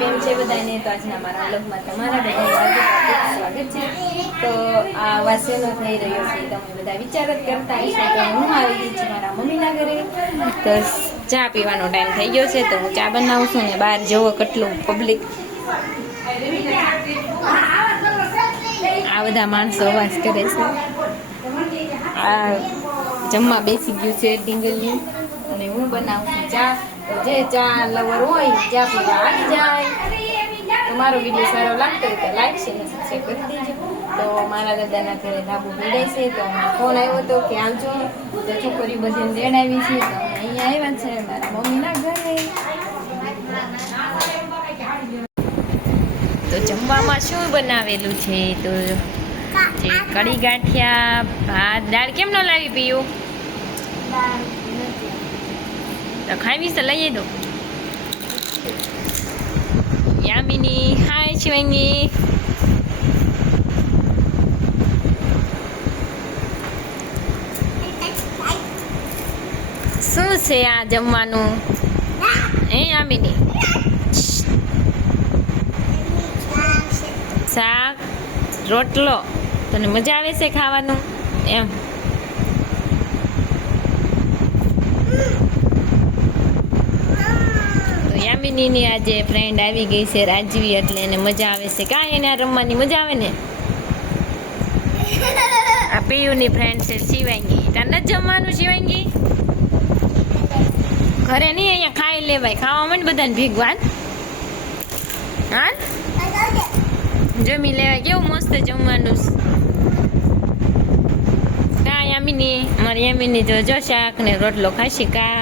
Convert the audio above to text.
કેમ છે બધાને? તો આજના મારા વ્લોગમાં તમારા બધાનું સ્વાગત છે. તો આ વાસેનો થઈ રહ્યો છે, તમે બધા વિચાર જ કરતા હશો કે હું આવી ગઈ છું મારા મમ્મીના ઘરે. તો ચા પીવાનો ટાઈમ થઈ ગયો છે, તો હું ચા બનાવું છું ને બહાર જોવો કેટલું પબ્લિક, આ બધા માણસો અવાજ કરે છે. આ જમવા બેસી ગયું છે ડીંગલિયું, અને હું બનાવું છું ચા. તો જે ચા લવર હોય ચા પીવા આવી જાય. તો મારો વિડીયો સારો લાગતો હોય તો લાઈક છે ને સબસ્ક્રાઈબ કરી દેજો. તો મારા દાદાના ઘરે ધાબુ પીડાય છે, તો ફોન આવ્યો હતો કે આવજો. તો છોકરી બધી તેડાવી છે, તો અહીંયા આવ્યા છે મારા મમ્મીના ઘરે. તો જમવામાં શું બનાવેલું છે? તો જે કઢી ગાંઠિયા, ભાત, દાળ. કેમ ન લાવી પીયું? તો ખાવી તો લઈએ દો. યામિની, હાય શિવાંગી. શું છે આ જમવાનું? યામિની, શાક રોટલો. તને મજા આવે છે ખાવાનું એમ? તો યામિનીની આજે ફ્રેન્ડ આવી ગઈ છે રાજવી, એટલે એને મજા આવે છે. કાંઈ એને રમવાની મજા આવે ને. આ પીયુની ફ્રેન્ડ છે શિવાંગી. તાર નથી જમવાનું શિવાંગી? ઘરે નહીં, અહીંયા ખાઈ લેવાય. ખાવા માંડ બધાને ભેગવાન. હા, જમી લેવાય. કેવું મસ્ત જમવાનું. કા યામિની? અમારી યામિની જો શાક ને રોટલો ખાશી કા.